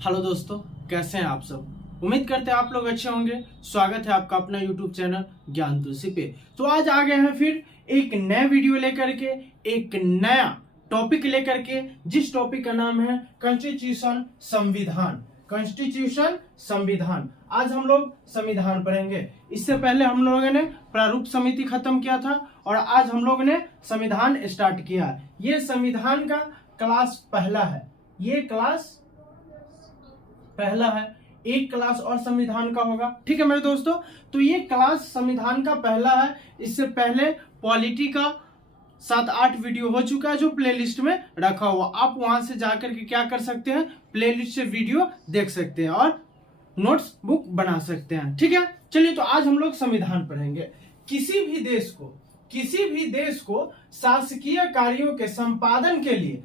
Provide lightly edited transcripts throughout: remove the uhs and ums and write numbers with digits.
Hello दोस्तों, कैसे हैं आप सब। उम्मीद करते हैं आप लोग अच्छे होंगे। स्वागत है आपका अपना यूट्यूब चैनल ज्ञान तुलसी पे। तो आज आ गए हैं फिर एक नया वीडियो लेकर के, एक नया टॉपिक लेकर के, जिस टॉपिक का नाम है कॉन्स्टिट्यूशन, संविधान। कॉन्स्टिट्यूशन, संविधान। आज हम लोग संविधान पढ़ेंगे। इससे पहले हम लोगों ने प्रारूप समिति खत्म किया था और आज हम लोग ने संविधान स्टार्ट किया। ये संविधान का क्लास पहला है। ये क्लास पहला है। एक क्लास और संविधान का होगा, ठीक है मेरे दोस्तों। तो ये क्लास संविधान का पहला है। इससे पहले पॉलिटी का 7-8 वीडियो हो चुका है जो प्लेलिस्ट में रखा हुआ। आप वहां से जाकर के क्या कर सकते हैं, प्लेलिस्ट से वीडियो देख सकते हैं और नोट्स बुक बना सकते हैं, ठीक है। चलिए, तो आज हम लोग संविधान पढ़ेंगे। किसी भी देश को शासकीय कार्यों के संपादन के लिए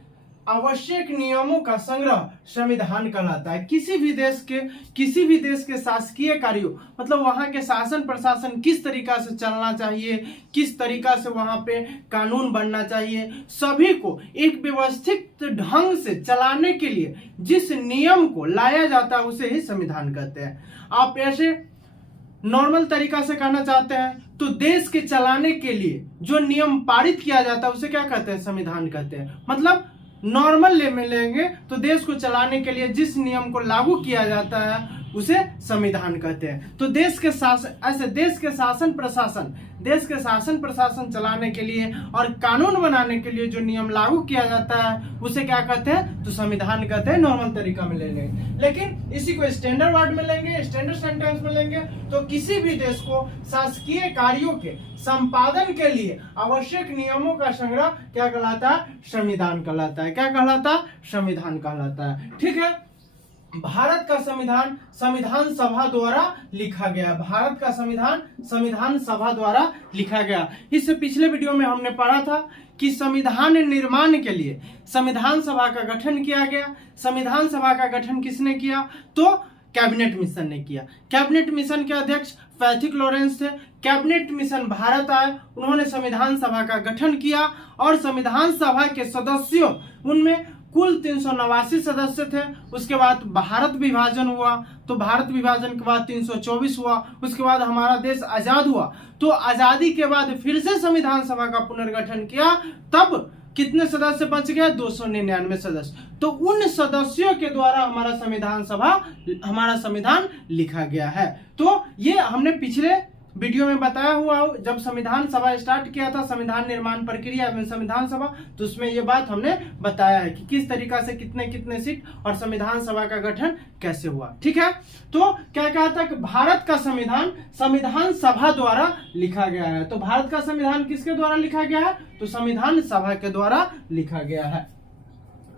आवश्यक नियमों का संग्रह संविधान कहलाता है। किसी भी देश के शासकीय कार्यों, मतलब वहां के शासन प्रशासन किस तरीका से चलना चाहिए, किस तरीका से वहां पे कानून बनना चाहिए, सभी को एक व्यवस्थित ढंग से चलाने के लिए जिस नियम को लाया जाता है उसे ही संविधान कहते हैं। आप ऐसे नॉर्मल तरीका से कहना चाहते हैं तो देश के चलाने के लिए जो नियम पारित किया जाता है उसे क्या कहते हैं, संविधान कहते हैं। मतलब नॉर्मल ले में लेंगे तो देश को चलाने के लिए जिस नियम को लागू किया जाता है उसे संविधान कहते हैं। तो देश के शासन प्रशासन चलाने के लिए और कानून बनाने के लिए जो नियम लागू किया जाता है उसे क्या कहते हैं, तो संविधान कहते हैं। नॉर्मल तरीका में ले लेंगे, लेकिन इसी को स्टैंडर्ड वर्ड में लेंगे, स्टैंडर्ड सेंटेंस में लेंगे तो किसी भी देश को शासकीय कार्यों के संपादन के लिए आवश्यक नियमों का संग्रह क्या कहलाता है, संविधान कहलाता है। क्या कहलाता है, संविधान कहलाता है, ठीक है। भारत का संविधान संविधान सभा द्वारा लिखा गया। भारत का संविधान संविधान सभा द्वारा लिखा गया। इससे पिछले वीडियो में हमने पढ़ा था कि संविधान निर्माण के लिए संविधान सभा का गठन किया गया। संविधान सभा का गठन किसने किया, तो कैबिनेट मिशन ने किया। कैबिनेट मिशन के अध्यक्ष पैथिक लॉरेंस थे। कैबिनेट मिशन भारत आए, उन्होंने संविधान सभा का गठन किया और संविधान सभा के सदस्यों, उनमें कुल 389 सदस्य थे। उसके बाद भारत विभाजन हुआ, तो भारत विभाजन के बाद 324 हुआ। उसके बाद हमारा देश आजाद हुआ, तो आजादी के बाद फिर से संविधान सभा का पुनर्गठन किया। तब कितने सदस्य बच गए, 299 सदस्य। तो उन सदस्यों के द्वारा हमारा संविधान लिखा गया है। तो ये हमने पिछले वीडियो में बताया हुआ, जब संविधान सभा स्टार्ट किया था, संविधान निर्माण प्रक्रिया में संविधान सभा, तो उसमें ये बात हमने बताया है कि किस तरीका से कितने सीट और संविधान सभा का गठन कैसे हुआ, ठीक है। तो क्या कहा था कि भारत का संविधान संविधान सभा द्वारा लिखा गया है। तो भारत का संविधान किसके द्वारा लिखा गया है, तो संविधान सभा के द्वारा लिखा गया है।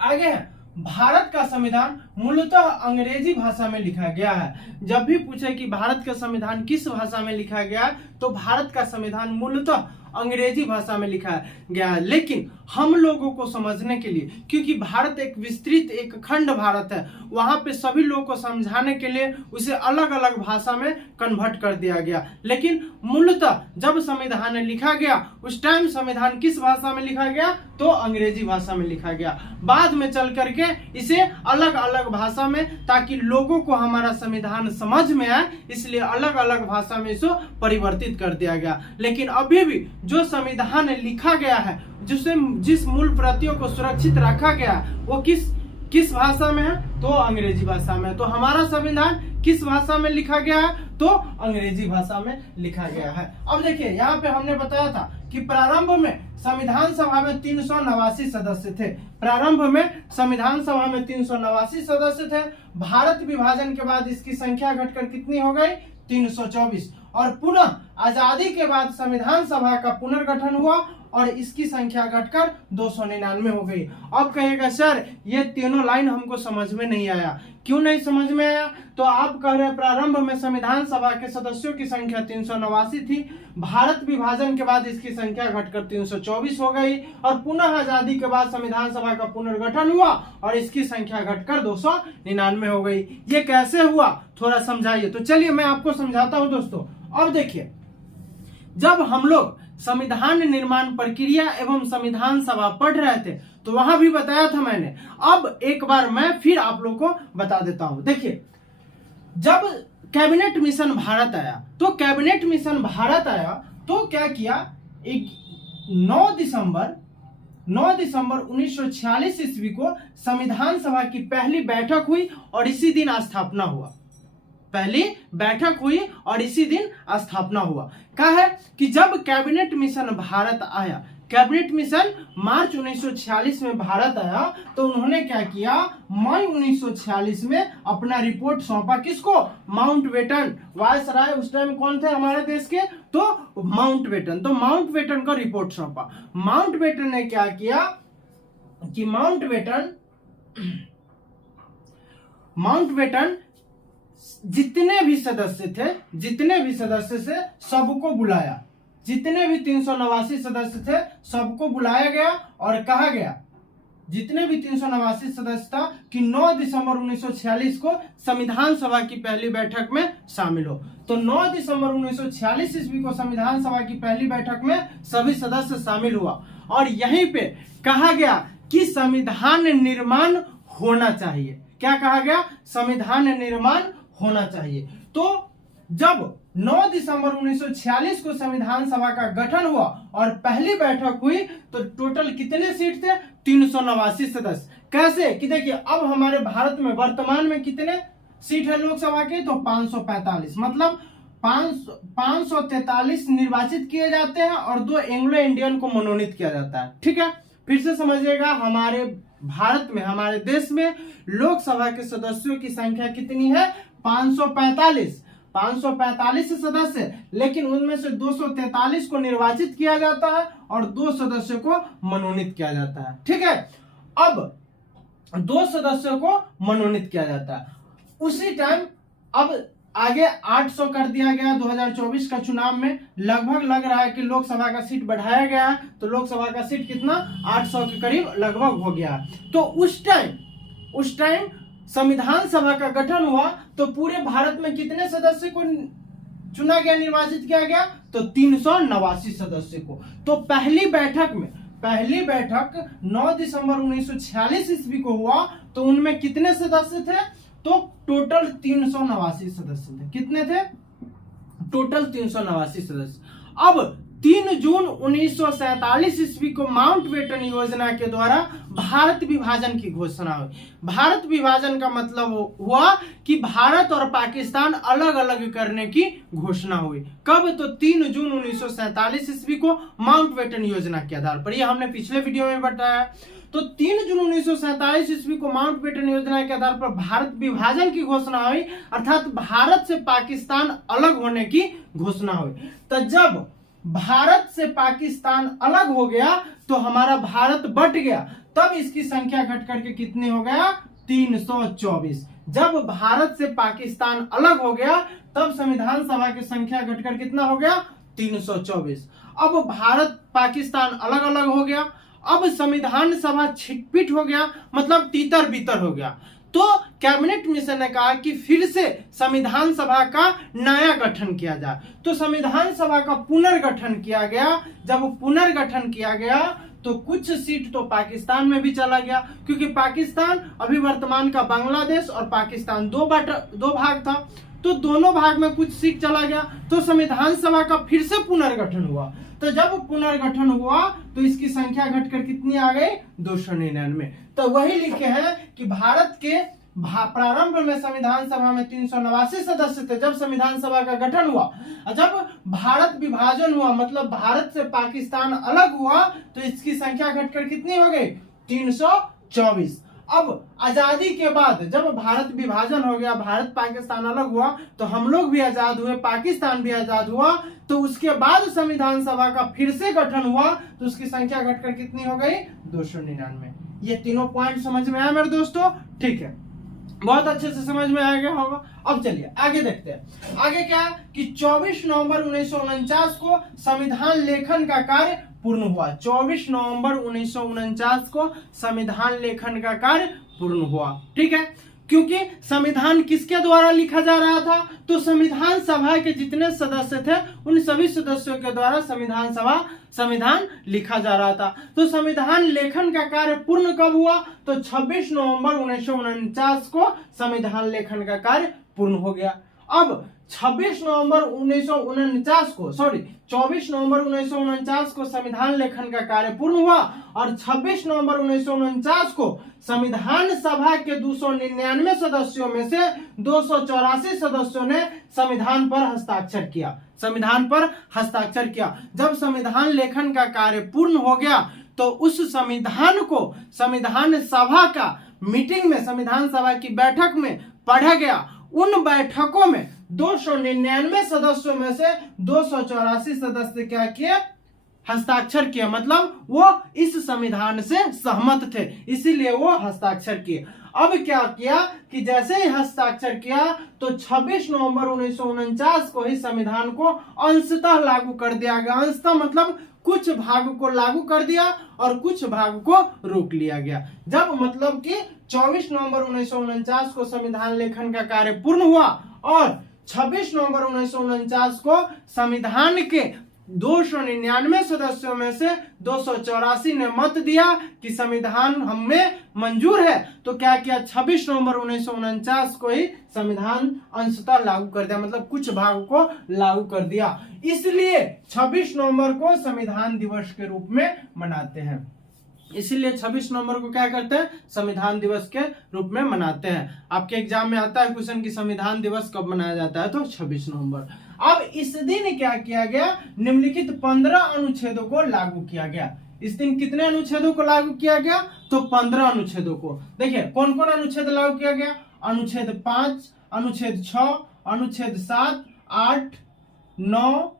आगे है, भारत का संविधान मूलतः अंग्रेजी भाषा में लिखा गया है। जब भी पूछे कि भारत का संविधान किस भाषा में लिखा गया है, तो भारत का संविधान मूलतः अंग्रेजी भाषा में लिखा गया है। लेकिन हम लोगों को समझने के लिए, क्योंकि भारत एक विस्तृत एक खंड भारत है, वहां पे सभी लोगों को समझाने के लिए उसे अलग अलग भाषा में कन्वर्ट कर दिया गया। लेकिन मूलतः जब संविधान लिखा गया उस टाइम संविधान किस भाषा में लिखा गया, तो अंग्रेजी भाषा में लिखा गया। बाद में चल करके इसे अलग अलग भाषा में, ताकि लोगों को हमारा संविधान समझ में आए, इसलिए अलग अलग भाषा में इसे परिवर्तित कर दिया गया। लेकिन अभी भी जो संविधान लिखा गया है, जिस मूल प्रतियों को सुरक्षित रखा गया है, वो किस भाषा में है, तो अंग्रेजी भाषा में। तो हमारा संविधान किस भाषा में लिखा गया है, तो अंग्रेजी भाषा में लिखा गया है। अब देखिए, यहाँ पे हमने बताया था कि प्रारंभ में संविधान सभा में 389 सदस्य थे। प्रारंभ में संविधान सभा में 389 सदस्य थे। भारत विभाजन के बाद इसकी संख्या घटकर कितनी हो गई, 324। और पुनः आजादी के बाद संविधान सभा का पुनर्गठन हुआ और इसकी संख्या घटकर 299 हो गई। अब कहेगा सर ये तीनों लाइन हमको समझ में नहीं आया। क्यों नहीं समझ में आया, तो आप कह रहे प्रारंभ में संविधान सभा के सदस्यों की संख्या 389 थी, भारत विभाजन के बाद इसकी संख्या घटकर 324 हो गई और पुनः आजादी के बाद संविधान सभा का पुनर्गठन हुआ और इसकी संख्या घटकर 299 हो गई। ये कैसे हुआ, थोड़ा समझाइए। तो चलिए मैं आपको समझाता हूं दोस्तों। अब देखिए, जब हम लोग संविधान निर्माण प्रक्रिया एवं संविधान सभा पढ़ रहे थे तो वहां भी बताया था मैंने। अब एक बार मैं फिर आप लोग को बता देता हूं। देखिए, जब कैबिनेट मिशन भारत आया तो कैबिनेट मिशन भारत आया तो क्या किया, 9 दिसंबर 1946 ईस्वी को संविधान सभा की पहली बैठक हुई और इसी दिन स्थापना हुआ। पहली बैठक हुई और इसी दिन स्थापना हुआ। कहा है कि जब कैबिनेट मिशन भारत आया, कैबिनेट मिशन मार्च 1946 में भारत आया तो उन्होंने क्या किया, मई 1946 में अपना रिपोर्ट सौंपा किसको, माउंटबेटन। वायसराय उस टाइम कौन थे हमारे देश के, तो माउंटबेटन। तो माउंटबेटन को रिपोर्ट सौंपा। माउंटबेटन ने क्या किया कि माउंटबेटन जितने भी सदस्य से सबको बुलाया, जितने भी 389 सदस्य थे सबको बुलाया गया और कहा गया, जितने भी 389 सदस्य था कि 9 दिसंबर 1946 को संविधान सभा की पहली बैठक में शामिल हो। तो 9 दिसंबर 1946 ईस्वी को संविधान सभा की पहली बैठक में सभी सदस्य शामिल हुआ और यहीं पे कहा गया कि संविधान निर्माण होना चाहिए। क्या कहा गया, संविधान निर्माण होना चाहिए। तो जब 9 दिसंबर 1946 को संविधान सभा का गठन हुआ और पहली बैठक हुई तो टोटल कितने सीट थे, 389 सदस्य। कैसे कि देखिए, अब हमारे भारत में वर्तमान में कितने सीट है लोकसभा के, तो 545, मतलब 543 निर्वाचित किए जाते हैं और 2 एंग्लो इंडियन को मनोनीत किया जाता है। ठीक है, फिर से समझिएगा, हमारे भारत में, हमारे देश में लोकसभा के सदस्यों की संख्या कितनी है, 545 सदस्य, लेकिन उनमें से 243 को निर्वाचित किया जाता है और 2 सदस्यों को मनोनीत किया जाता है। ठीक है, अब 2 सदस्यों को मनोनीत किया जाता है। उसी टाइम अब आगे 800 कर दिया गया। 2024 का चुनाव में लगभग लग रहा है कि लोकसभा का सीट बढ़ाया गया है, तो लोकसभा का सीट कितना, 800 के करीब लगभग हो गया। तो उस टाइम संविधान सभा का गठन हुआ तो पूरे भारत में कितने सदस्य को चुना गया, निर्वाचित किया गया, तो 389 सदस्य को। तो पहली बैठक 9 दिसंबर 1946 ईस्वी को हुआ तो उनमें कितने सदस्य थे, तो टोटल 389 सदस्य थे। कितने थे, टोटल 389 सदस्य। अब 3 जून 1947 ईस्वी को माउंटबेटन योजना के द्वारा भारत विभाजन की घोषणा हुई। भारत विभाजन का मतलब हुआ कि भारत और पाकिस्तान अलग अलग करने की घोषणा हुई। कब, तो 3 जून 1947 ईस्वी को माउंटबेटन योजना के आधार पर। यह हमने पिछले वीडियो में बताया। तो 3 जून 1947 ईस्वी को माउंटबेटन योजना के आधार पर भारत विभाजन की घोषणा हुई, अर्थात भारत से पाकिस्तान अलग होने की घोषणा हुई। तो जब भारत से पाकिस्तान अलग हो गया तो हमारा भारत बट गया, तब इसकी संख्या घट करके कितनी हो गया, 324। जब भारत से पाकिस्तान अलग हो गया तब संविधान सभा की संख्या घटकर कितना हो गया, 324। अब भारत पाकिस्तान अलग अलग हो गया, अब संविधान सभा छिटपिट हो गया, मतलब तीतर बीतर हो गया। तो कैबिनेट मिशन ने कहा कि फिर से संविधान सभा का नया गठन किया जाए। तो संविधान सभा का पुनर्गठन किया गया। जब पुनर्गठन किया गया तो कुछ सीट तो पाकिस्तान में भी चला गया, क्योंकि पाकिस्तान अभी वर्तमान का बांग्लादेश और पाकिस्तान दो भाग था, तो दोनों भाग में कुछ सीट चला गया। तो संविधान सभा का फिर से पुनर्गठन हुआ। तो जब पुनर्गठन हुआ तो इसकी संख्या घटकर कितनी आ गई, 299। तो वही लिखे हैं कि भारत के प्रारंभ में संविधान सभा में 389 सदस्य थे जब संविधान सभा का गठन हुआ। जब भारत विभाजन हुआ, मतलब भारत से पाकिस्तान अलग हुआ, तो इसकी संख्या घटकर कितनी हो गई, 324। अब आजादी के बाद जब भारत विभाजन हो गया, भारत पाकिस्तान अलग हुआ, तो हम लोग भी आजाद हुए, पाकिस्तान भी आजाद हुआ। तो उसके बाद संविधान सभा का फिर से गठन हुआ तो उसकी संख्या घटकर कितनी हो गई, 299। ये तीनों पॉइंट समझ में आया मेरे दोस्तों? ठीक है, बहुत अच्छे से समझ में आ गया होगा। अब चलिए आगे देखते हैं। आगे क्या है कि 24 नवंबर 1949 को संविधान लेखन का कार्य पूर्ण हुआ। 24 नवंबर 1949 को संविधान लेखन का कार्य पूर्ण हुआ। ठीक है, क्योंकि संविधान किसके द्वारा लिखा जा रहा था, तो संविधान सभा के जितने सदस्य थे उन सभी सदस्यों के द्वारा संविधान लिखा जा रहा था। तो संविधान लेखन का कार्य पूर्ण कब हुआ, तो 26 नवंबर 1949 को संविधान लेखन का कार्य पूर्ण हो गया। अब 24 नवंबर 1949 को संविधान लेखन का कार्य पूर्ण हुआ और 26 नवंबर 1949 को संविधान सभा के 299 सदस्यों में से 284 सदस्यों ने संविधान पर हस्ताक्षर किया। जब संविधान लेखन का कार्य पूर्ण हो गया तो उस संविधान को संविधान सभा का मीटिंग में, संविधान सभा की बैठक में पढ़ा गया। उन बैठकों में 299 सदस्यों में से 284 सदस्य क्या किए, हस्ताक्षर किए, मतलब वो इस संविधान से सहमत थे, इसीलिए वो हस्ताक्षर किए। अब क्या किया कि जैसे ही हस्ताक्षर किया तो 26 नवंबर 1949 को ही संविधान को अंशतः लागू कर दिया गया। अंशतः मतलब कुछ भाग को लागू कर दिया और कुछ भाग को रोक लिया गया। जब मतलब कि 24 नवंबर 1949 को संविधान लेखन का कार्य पूर्ण हुआ और 26 नवंबर 1949 को संविधान के 299 सदस्यों में से 284 ने मत दिया कि संविधान हमें मंजूर है, तो क्या किया, 26 नवंबर 1949 को ही संविधान अंशतः लागू कर दिया, मतलब कुछ भाग को लागू कर दिया। इसलिए 26 नवंबर को संविधान दिवस के रूप में मनाते हैं। इसीलिए 26 नवंबर को क्या करते हैं, संविधान दिवस के रूप में मनाते हैं। आपके एग्जाम में आता है क्वेश्चन कि संविधान दिवस कब मनाया जाता है, तो 26 नवंबर। अब इस दिन क्या किया गया, निम्नलिखित 15 अनुच्छेदों को लागू किया गया। इस दिन कितने अनुच्छेदों को लागू किया गया, तो 15 अनुच्छेदों को। देखिए कौन कौन अनुच्छेद लागू किया गया, अनुच्छेद 5, अनुच्छेद 6, अनुच्छेद 7, 8, 9,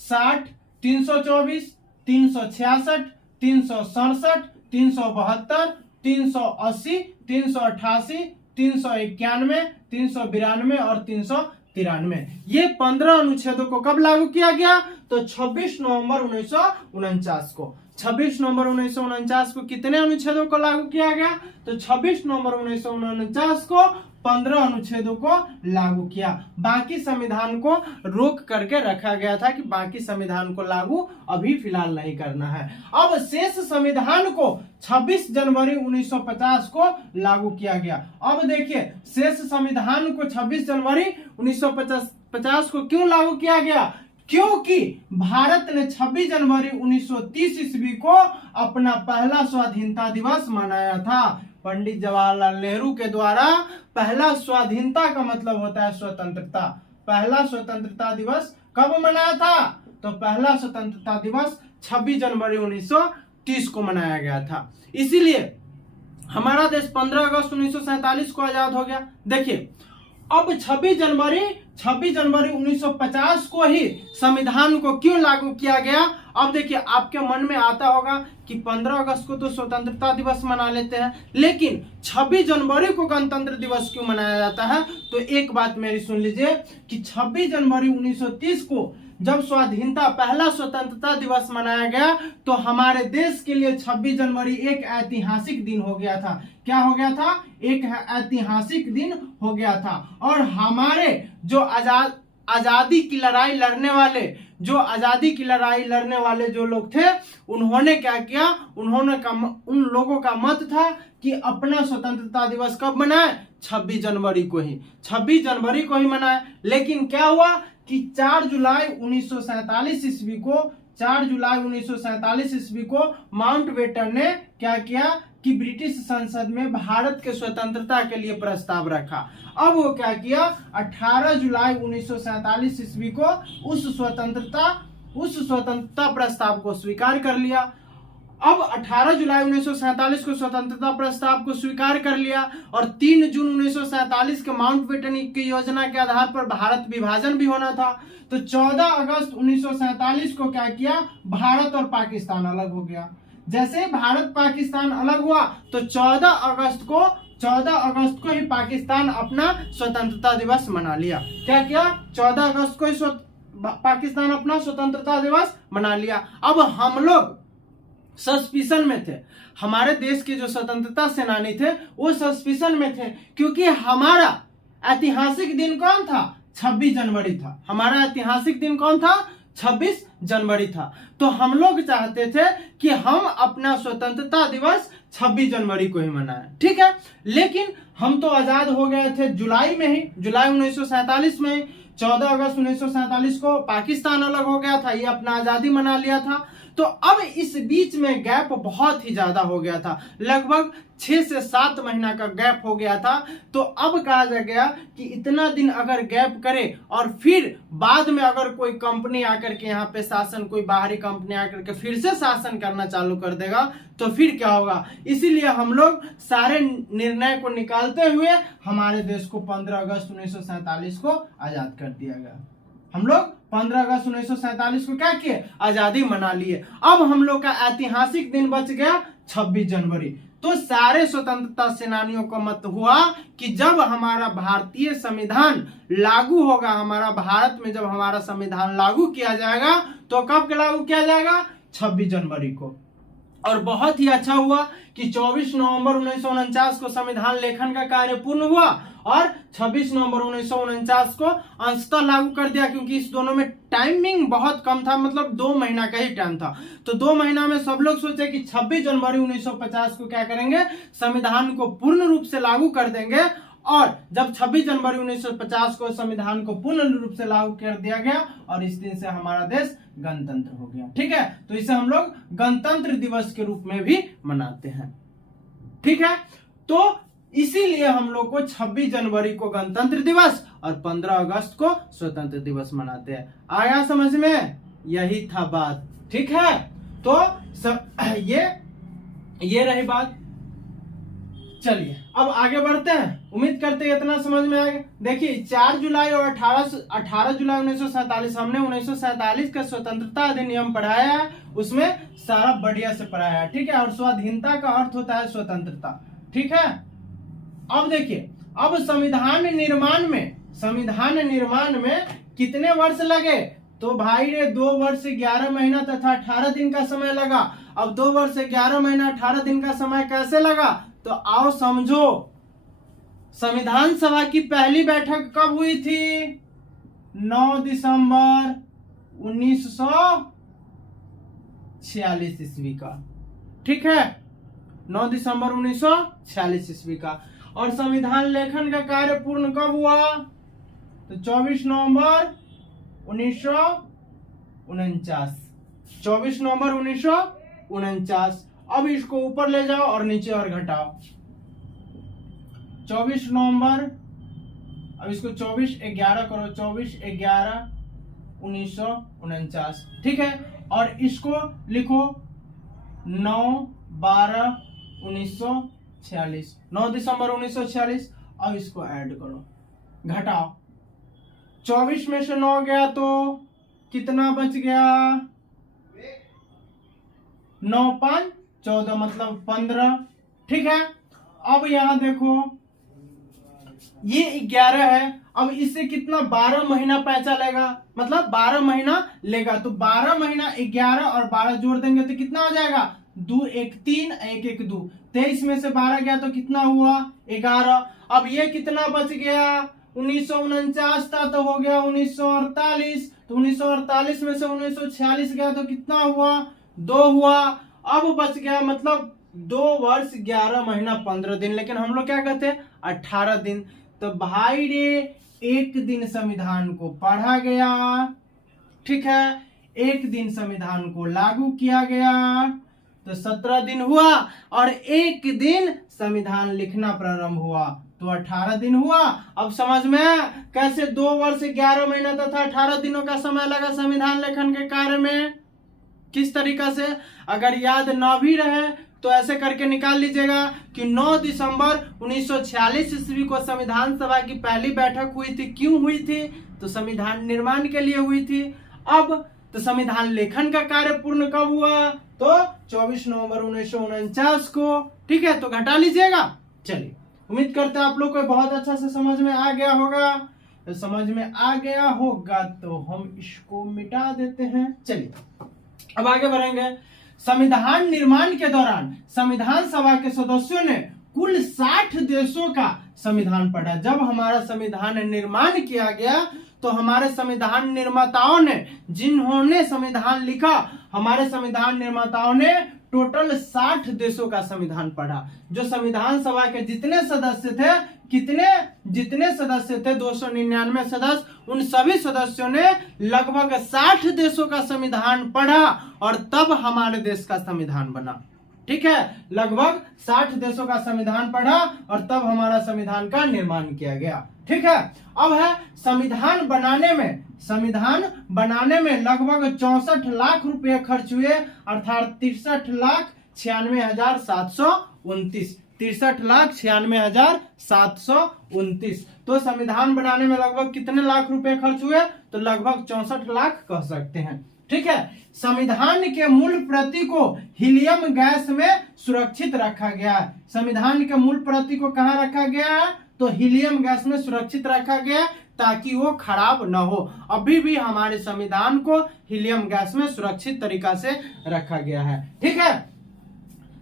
60, 324, 366, 367, 372, 380, 388, 391, 392 और 393, ये 15 अनुच्छेदों को कब लागू किया गया, तो 26 नवंबर 1949 को। 26 नवंबर 1949 को कितने अनुच्छेदों को लागू किया गया, तो 26 नवंबर 1949 को 15 अनुच्छेदों को लागू किया। बाकी संविधान को रोक करके रखा गया था कि बाकी संविधान को लागू अभी फिलहाल नहीं करना है। अब शेष संविधान को 26 जनवरी 1950 को लागू किया गया। अब देखिए शेष संविधान को 26 जनवरी 1950 को क्यों लागू किया गया, क्योंकि भारत ने 26 जनवरी 1930 ईस्वी को अपना पहला स्वाधीनता दिवस मनाया था। पंडित जवाहरलाल नेहरू के द्वारा पहला स्वाधीनता का मतलब होता है स्वतंत्रता। पहला स्वतंत्रता दिवस कब मनाया था, तो पहला स्वतंत्रता दिवस 26 जनवरी 1930 को मनाया गया था। इसीलिए हमारा देश 15 अगस्त 1947 को आजाद हो गया। देखिए अब 26 जनवरी 1950 को ही संविधान को क्यों लागू किया गया। अब देखिए आपके मन में आता होगा कि 15 अगस्त को तो स्वतंत्रता दिवस मना लेते हैं, लेकिन 26 जनवरी को गणतंत्र दिवस क्यों मनाया जाता है, तो एक बात मेरी सुन लीजिए कि 26 जनवरी 1930 को जब स्वाधीनता पहला स्वतंत्रता दिवस मनाया गया तो हमारे देश के लिए 26 जनवरी एक ऐतिहासिक दिन हो गया था। क्या हो गया था, एक ऐतिहासिक दिन हो गया था। और हमारे जो आजादी की लड़ाई लड़ने वाले जो लोग थे उन्होंने क्या किया, उन लोगों का मत था कि अपना स्वतंत्रता दिवस कब मनाए, 26 जनवरी को ही मनाए। लेकिन क्या हुआ कि 4 जुलाई 1947 ईस्वी को माउंटबेटन ने क्या किया कि ब्रिटिश संसद में भारत के स्वतंत्रता के लिए प्रस्ताव रखा। अब वो क्या किया, 18 जुलाई 1947 ईस्वी को उस स्वतंत्रता प्रस्ताव को स्वीकार कर लिया। अब 18 जुलाई 1947 को स्वतंत्रता प्रस्ताव को स्वीकार कर लिया और 3 जून 1947 के माउंटबेटन की योजना के आधार पर भारत विभाजन भी होना था। तो 14 अगस्त 1947 को क्या किया, भारत और पाकिस्तान अलग हो गया। जैसे भारत पाकिस्तान अलग हुआ तो 14 अगस्त को ही पाकिस्तान अपना स्वतंत्रता दिवस मना लिया। क्या किया, 14 अगस्त को ही पाकिस्तान अपना स्वतंत्रता दिवस मना लिया। अब हम लोग सस्पिशन में थे। हमारे देश के जो स्वतंत्रता सेनानी थे वो सस्पिशन में थे, क्योंकि हमारा ऐतिहासिक दिन कौन था? 26 जनवरी था। हमारा ऐतिहासिक दिन कौन था? 26 जनवरी था। तो हम लोग चाहते थे कि हम अपना स्वतंत्रता दिवस 26 जनवरी को ही मनाएं, ठीक है। लेकिन हम तो आजाद हो गए थे जुलाई में ही, जुलाई 1947 में। 14 अगस्त 1947 को पाकिस्तान अलग हो गया था, ये अपना आजादी मना लिया था। तो अब इस बीच में गैप बहुत ही ज्यादा हो गया था, लगभग 6 से 7 महीना का गैप हो गया था। तो अब कहा जा गया कि इतना दिन अगर गैप करे और फिर बाद में अगर कोई कंपनी आकर के यहाँ पे शासन, कोई बाहरी कंपनी आकर के फिर से शासन करना चालू कर देगा तो फिर क्या होगा। इसीलिए हम लोग सारे निर्णय को निकालते हुए हमारे देश को 15 अगस्त 1947 को आजाद कर दिया गया। हम लोग 15 अगस्त 1947 को क्या किए? आजादी मना लिए। अब हम लोग का ऐतिहासिक दिन बच गया 26 जनवरी। तो सारे स्वतंत्रता सेनानियों को मत हुआ कि जब हमारा भारतीय संविधान लागू होगा, हमारा भारत में जब हमारा संविधान लागू किया जाएगा तो कब लागू किया जाएगा? 26 जनवरी को। और बहुत ही अच्छा हुआ कि 24 नवंबर 1949 को संविधान लेखन का कार्य पूर्ण हुआ और 26 नवंबर 1949 को अंशतः लागू कर दिया, क्योंकि इस दोनों में टाइमिंग बहुत कम था, मतलब 2 महीना का ही टाइम था। तो 2 महीना में सब लोग सोचे कि 26 जनवरी 1950 को क्या करेंगे? संविधान को पूर्ण रूप से लागू कर देंगे। और जब 26 जनवरी 1950 को संविधान को पूर्ण रूप से लागू कर दिया गया और इस दिन से हमारा देश गणतंत्र हो गया, ठीक है। तो इसे हम लोग गणतंत्र दिवस के रूप में भी मनाते हैं, ठीक है। तो इसीलिए हम लोग को 26 जनवरी को गणतंत्र दिवस और 15 अगस्त को स्वतंत्र दिवस मनाते हैं। आया समझ में? यही था बात, ठीक है। तो ये रही बात। चलिए अब आगे बढ़ते हैं। उम्मीद करते हैं इतना समझ में आएगा। देखिए 4 जुलाई और 18 जुलाई 1947, हमने 1947 का स्वतंत्रता अधिनियम पढ़ाया है, उसमें सारा बढ़िया से पढ़ाया है, ठीक है। और स्वाधीनता का अर्थ होता है स्वतंत्रता, ठीक है। अब देखिए, अब संविधान निर्माण में कितने वर्ष लगे? तो भाई रे 2 वर्ष 11 महीना तथा 18 दिन का समय लगा। अब 2 वर्ष 11 महीना 18 दिन का समय कैसे लगा? तो आओ समझो। संविधान सभा की पहली बैठक कब हुई थी? 9 दिसंबर 1946 ईस्वी का, ठीक है। 9 दिसंबर 1946 ईस्वी का। और संविधान लेखन का कार्य पूर्ण कब हुआ? तो 24 नवंबर 1949। 24 नवंबर 1949। अब इसको ऊपर ले जाओ और नीचे और घटाओ। 24 नवंबर, अब इसको 24/11 करो, 24/11/1949, ठीक है। और इसको लिखो 9/12/1946, 9 दिसंबर 1946। अब इसको ऐड करो, घटाओ। 24 में से 9 गया तो कितना बच गया? 9 5 14, मतलब 15, ठीक है। अब यहां देखो ये 11 है, अब इससे कितना 12 महीना पैसा लेगा, मतलब 12 महीना लेगा। तो 12 महीना 11 और 12 जोड़ देंगे तो कितना हो जाएगा? 2 1 3 1 1 2, 23 में से 12 गया तो कितना हुआ? 11। अब ये कितना बच गया? 1949 था तो हो गया 1948। तो 1948 में से 1946 गया तो कितना हुआ? 2 हुआ। अब बच गया मतलब 2 वर्ष 11 महीना 15 दिन, लेकिन हम लोग क्या कहते हैं? 18 दिन। तो भाई रे 1 दिन संविधान को पढ़ा गया, ठीक है, 1 दिन संविधान को लागू किया गया तो 17 दिन हुआ, और 1 दिन संविधान लिखना प्रारंभ हुआ तो 18 दिन हुआ। अब समझ में कैसे 2 वर्ष 11 महीना तथा 18 दिनों का समय लगा संविधान लेखन के कार्य में, किस तरीका से? अगर याद ना भी रहे तो ऐसे करके निकाल लीजिएगा कि 9 दिसंबर 1946 ईस्वी को संविधान सभा की पहली बैठक हुई थी। क्यों हुई थी? तो संविधान निर्माण के लिए हुई थी। अब तो संविधान लेखन का कार्य पूर्ण कब हुआ? तो 24 नवंबर 1949 को, ठीक है। तो घटा लीजिएगा। चलिए, उम्मीद करते हैं आप लोग को बहुत अच्छा से समझ में आ गया होगा। तो समझ में आ गया होगा तो हम इसको मिटा देते हैं। चलिए अब आगे बढ़ेंगे। संविधान निर्माण के दौरान संविधान सभा के सदस्यों ने कुल 60 देशों का संविधान पढ़ा। जब हमारा संविधान निर्माण किया गया तो हमारे संविधान निर्माताओं ने, जिन्होंने संविधान लिखा, हमारे संविधान निर्माताओं ने टोटल 60 देशों का संविधान पढ़ा। जो संविधान सभा के जितने सदस्य थे, जितने सदस्य थे 299 सदस्य, उन सभी सदस्यों ने लगभग 60 देशों का संविधान पढ़ा और तब हमारे देश का संविधान बना। ठीक है, लगभग 60 देशों का संविधान पढ़ा और तब हमारा संविधान का निर्माण किया गया। ठीक है, अब है संविधान बनाने में लगभग 64 लाख रुपए खर्च हुए, अर्थात 63,96,729। 63,96,729। तो संविधान बनाने में लगभग कितने लाख रुपए खर्च हुए? तो लगभग 64 लाख कह सकते हैं। ठीक है, संविधान के मूल प्रति को हीलियम गैस में सुरक्षित रखा गया है। संविधान के मूल प्रति को कहाँ रखा गया है? तो हीलियम गैस में सुरक्षित रखा गया ताकि वो खराब न हो। अभी भी हमारे संविधान को हीलियम गैस में सुरक्षित तरीका से रखा गया है। ठीक है,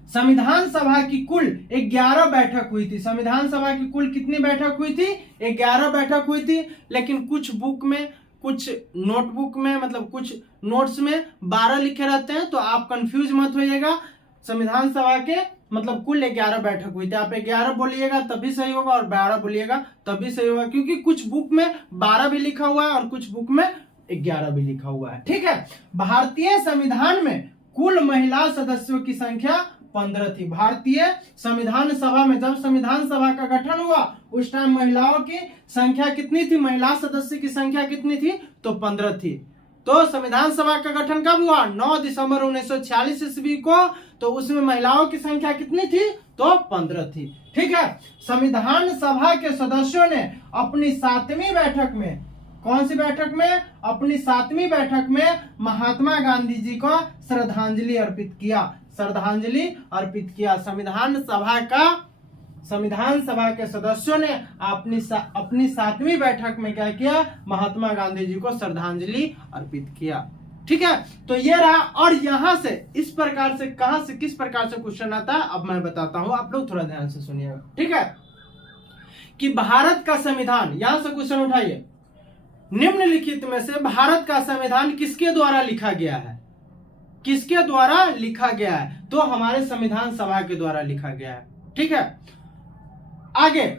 संविधान सभा की कुल 11 बैठक हुई थी। संविधान सभा की कुल कितनी बैठक हुई थी? 11 बैठक हुई थी। लेकिन कुछ बुक में, कुछ नोटबुक में, मतलब कुछ नोट्स में 12 लिखे रहते हैं, तो आप कंफ्यूज मत होइएगा। संविधान सभा के मतलब कुल 11 बैठक हुई थी। आप 11 बोलिएगा तभी सही होगा और 12 बोलिएगा तभी सही होगा, क्योंकि कुछ बुक में 12 भी लिखा हुआ है और कुछ बुक में 11 भी लिखा हुआ है। ठीक है, भारतीय संविधान में कुल महिला सदस्यों की संख्या 15 थी। भारतीय संविधान सभा में, जब संविधान सभा का गठन हुआ उस टाइम महिलाओं की संख्या कितनी थी? महिला सदस्य की संख्या कितनी थी? तो 15 थी। तो संविधान सभा का गठन कब हुआ? 9 दिसंबर 1946 ईस्वी को। तो उसमें महिलाओं की संख्या कितनी थी? तो 15 थी। ठीक है, संविधान सभा के सदस्यों ने अपनी 7वीं बैठक में, कौन सी बैठक में? अपनी 7वीं बैठक में महात्मा गांधी जी को श्रद्धांजलि अर्पित किया। श्रद्धांजलि अर्पित किया। संविधान सभा के सदस्यों ने अपनी 7वीं बैठक में क्या किया? महात्मा गांधी जी को श्रद्धांजलि अर्पित किया। ठीक है, तो ये रहा। और यहां से इस प्रकार से कहां से किस प्रकार से क्वेश्चन आता है अब मैं बताता हूं, आप लोग थोड़ा ध्यान से सुनिएगा। ठीक है, कि भारत का संविधान, यहां से क्वेश्चन उठाइए, निम्नलिखित में से भारत का संविधान किसके द्वारा लिखा गया है? किसके द्वारा लिखा गया है? तो हमारे संविधान सभा के द्वारा लिखा गया है। ठीक है, आगे,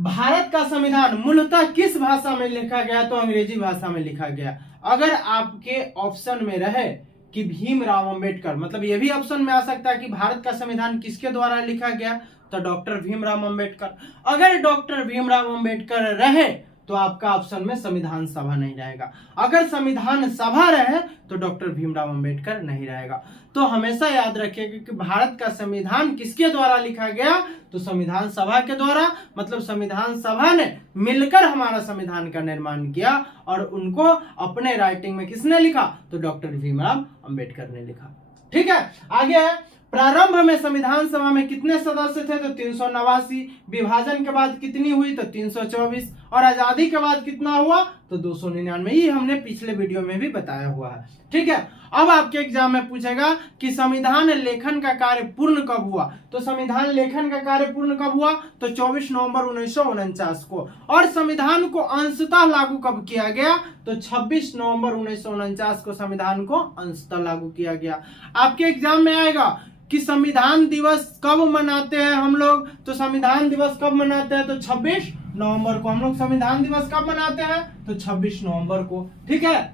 भारत का संविधान मूलतः किस भाषा में लिखा गया? तो अंग्रेजी भाषा में लिखा गया। अगर आपके ऑप्शन में रहे कि भीमराव अंबेडकर, मतलब ये भी ऑप्शन में आ सकता है कि भारत का संविधान किसके द्वारा लिखा गया, तो डॉक्टर भीमराव अंबेडकर। अगर डॉक्टर भीमराव अंबेडकर रहे तो आपका ऑप्शन में संविधान सभा नहीं रहेगा। अगर संविधान सभा रहे तो डॉक्टर भीमराव अंबेडकर नहीं रहेगा। तो हमेशा याद रखिएगा कि भारत का संविधान किसके द्वारा लिखा गया? तो संविधान सभा के द्वारा। मतलब संविधान सभा ने मिलकर हमारा संविधान का निर्माण किया और उनको अपने राइटिंग में किसने लिखा? तो डॉक्टर भीमराव अंबेडकर ने लिखा। ठीक है, आगे है, प्रारंभ में संविधान सभा में कितने सदस्य थे? तो 389। विभाजन के बाद कितनी हुई? तो 324। और आजादी के बाद कितना हुआ? तो 299। ये हमने पिछले वीडियो में भी बताया हुआ है। ठीक है, अब आपके एग्जाम में पूछेगा कि संविधान लेखन का कार्य पूर्ण कब हुआ? तो संविधान लेखन का कार्य पूर्ण कब हुआ? तो 24 नवंबर 1949 को। और संविधान को अंशतः लागू कब किया गया? तो 26 नवंबर 1949 को संविधान को अंशतः लागू किया गया। आपके एग्जाम में आएगा कि संविधान दिवस कब मनाते हैं हम लोग? तो संविधान दिवस कब मनाते हैं? तो 26 नवंबर को। हम लोग संविधान दिवस कब मनाते हैं? तो 26 नवंबर को। ठीक है,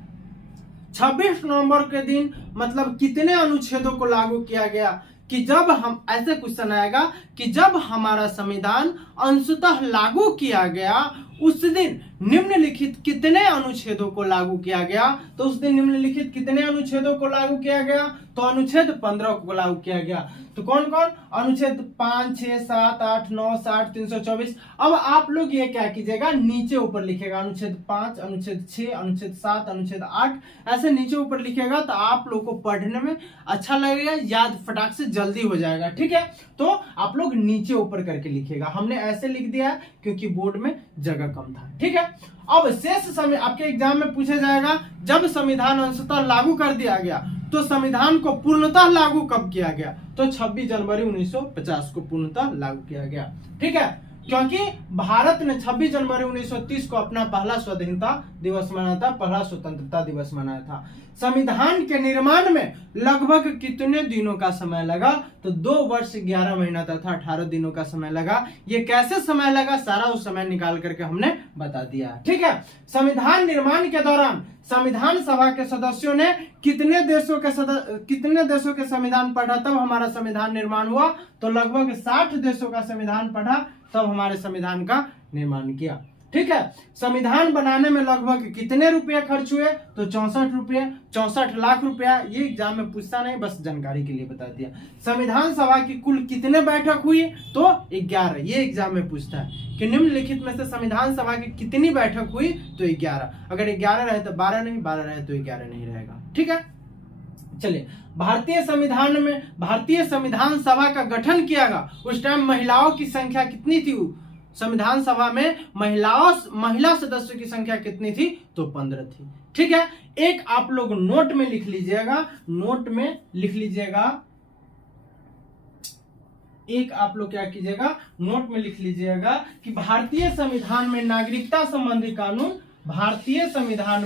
26 नवंबर के दिन मतलब कितने अनुच्छेदों को लागू किया गया? कि जब हम, ऐसे क्वेश्चन आएगा कि जब हमारा संविधान अंशतः लागू किया गया उस दिन निम्नलिखित कितने अनुच्छेदों को लागू किया गया? तो उस दिन निम्नलिखित कितने अनुच्छेदों को लागू किया गया? तो अनुच्छेद 15 को लागू किया गया। तो कौन कौन? अनुच्छेद 5, 6, 7, 8, 9, 60, 324। अब आप लोग ये क्या कीजिएगा, नीचे ऊपर लिखेगा अनुच्छेद 5, अनुच्छेद 6, अनुच्छेद 7, अनुच्छेद 8, ऐसे नीचे ऊपर लिखेगा तो आप लोग को पढ़ने में अच्छा लगेगा, याद फटाक से जल्दी हो जाएगा। ठीक है, तो आप लोग नीचे ऊपर करके लिखिएगा। हमने ऐसे लिख दिया है क्योंकि बोर्ड में जगह रकम था। ठीक है, अब शेष समय आपके एग्जाम में पूछा जाएगा, जब संविधान अंशतः लागू कर दिया गया तो संविधान को पूर्णतः लागू कब किया गया? तो 26 जनवरी 1950 को पूर्णतः लागू किया गया। ठीक है, क्योंकि भारत ने 26 जनवरी 1930 को अपना पहला स्वाधीनता दिवस मनाया था, पहला स्वतंत्रता दिवस मनाया था। संविधान के निर्माण में लगभग कितने दिनों का समय लगा? तो 2 वर्ष 11 महीना तथा 18 दिनों का समय लगा। ये कैसे समय लगा, सारा उस समय निकाल करके हमने बता दिया। ठीक है, संविधान निर्माण के दौरान संविधान सभा के सदस्यों ने कितने देशों के संविधान पढ़ा तब हमारा संविधान निर्माण हुआ? तो लगभग 60 देशों का संविधान पढ़ा तब हमारे संविधान का निर्माण किया। ठीक है, संविधान बनाने में लगभग कितने रुपए खर्च हुए? तो 64 लाख रुपया। ये एग्जाम में पूछता नहीं, बस जानकारी के लिए बता दिया। संविधान सभा की कुल कितने बैठक हुई? तो 11। ये एग्जाम में पूछता है कि निम्नलिखित में से संविधान सभा की कितनी बैठक हुई? तो 11। अगर 11 रहे तो 12 नहीं, 12 रहे तो 11 नहीं रहेगा। ठीक है, चलिए, भारतीय संविधान सभा का गठन किया गया, उस टाइम महिलाओं की संख्या कितनी थी? संविधान सभा में महिला सदस्यों की संख्या कितनी थी? तो 15 थी। ठीक है, एक आप लोग नोट में लिख लीजिएगा, एक आप लोग क्या कीजिएगा, नोट में लिख लीजिएगा कि भारतीय संविधान में नागरिकता संबंधी कानून, भारतीय संविधान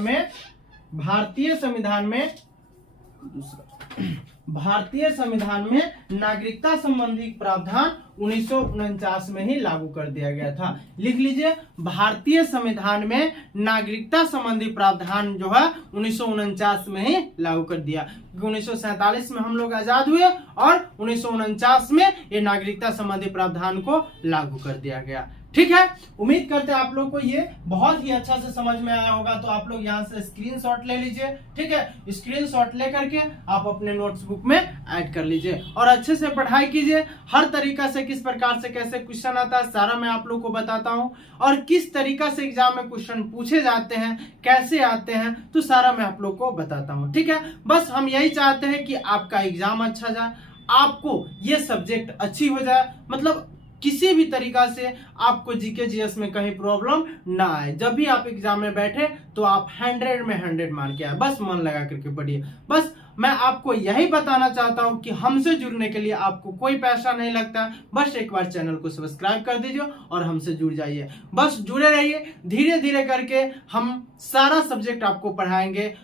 में नागरिकता संबंधी प्रावधान 1949 में ही लागू कर दिया गया था। लिख लीजिए, भारतीय संविधान में नागरिकता संबंधी प्रावधान जो है 1949 में ही लागू कर दिया। 1947 में हम लोग आजाद हुए और 1949 में ये नागरिकता संबंधी प्रावधान को लागू कर दिया गया। ठीक है, उम्मीद करते हैं आप लोग को ये बहुत ही अच्छा से समझ में आया होगा। तो आप लोग यहाँ से स्क्रीनशॉट ले लीजिए। ठीक है, स्क्रीनशॉट लेकर के आप अपने नोट्स बुक में ऐड कर लीजिए और अच्छे से पढ़ाई कीजिए। हर तरीका से किस प्रकार से कैसे क्वेश्चन आता है सारा मैं आप लोग को बताता हूँ, और किस तरीका से एग्जाम में क्वेश्चन पूछे जाते हैं, कैसे आते हैं, तो सारा मैं आप लोग को बताता हूँ। ठीक है, बस हम यही चाहते हैं कि आपका एग्जाम अच्छा जाए, आपको ये सब्जेक्ट अच्छी हो जाए, मतलब किसी भी तरीका से आपको जीके जीएस में कहीं प्रॉब्लम ना आए। जब भी आप एग्जाम में बैठे तो आप 100 में 100 मान के आए, बस मन लगा करके पढ़िए। बस मैं आपको यही बताना चाहता हूं कि हमसे जुड़ने के लिए आपको कोई पैसा नहीं लगता, बस एक बार चैनल को सब्सक्राइब कर दीजिए और हमसे जुड़ जाइए। बस जुड़े रहिए, धीरे धीरे करके हम सारा सब्जेक्ट आपको पढ़ाएंगे।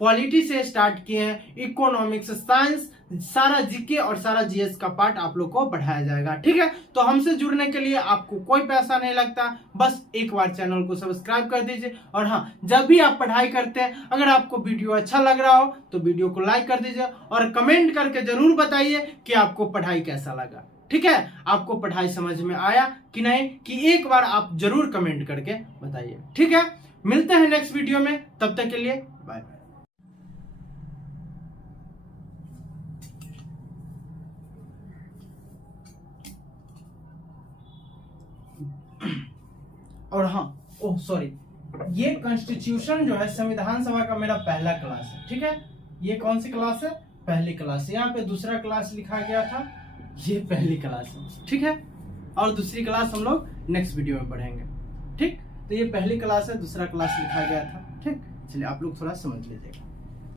पॉलिटी से स्टार्ट किए हैं, इकोनॉमिक्स, साइंस, सारा जीके और सारा जीएस का पार्ट आप लोग को पढ़ाया जाएगा। ठीक है, तो हमसे जुड़ने के लिए आपको कोई पैसा नहीं लगता, बस एक बार चैनल को सब्सक्राइब कर दीजिए। और हाँ, जब भी आप पढ़ाई करते हैं, अगर आपको वीडियो अच्छा लग रहा हो तो वीडियो को लाइक कर दीजिए और कमेंट करके जरूर बताइए कि आपको पढ़ाई कैसा लगा। ठीक है, आपको पढ़ाई समझ में आया कि नहीं, कि एक बार आप जरूर कमेंट करके बताइए। ठीक है, मिलते हैं नेक्स्ट वीडियो में, तब तक के लिए बाय बाय। और हाँ, ओह सॉरी, ये कॉन्स्टिट्यूशन जो है संविधान सभा का मेरा पहला क्लास है। ठीक है, ये कौन सी क्लास है? पहली क्लास। यहाँ पे दूसरा क्लास लिखा गया था, ये पहली क्लास है। ठीक है, और दूसरी क्लास हम लोग नेक्स्ट वीडियो में पढ़ेंगे। ठीक, तो ये पहली क्लास है, दूसरा क्लास लिखा गया था। ठीक, चलिए आप लोग थोड़ा समझ लीजिएगा।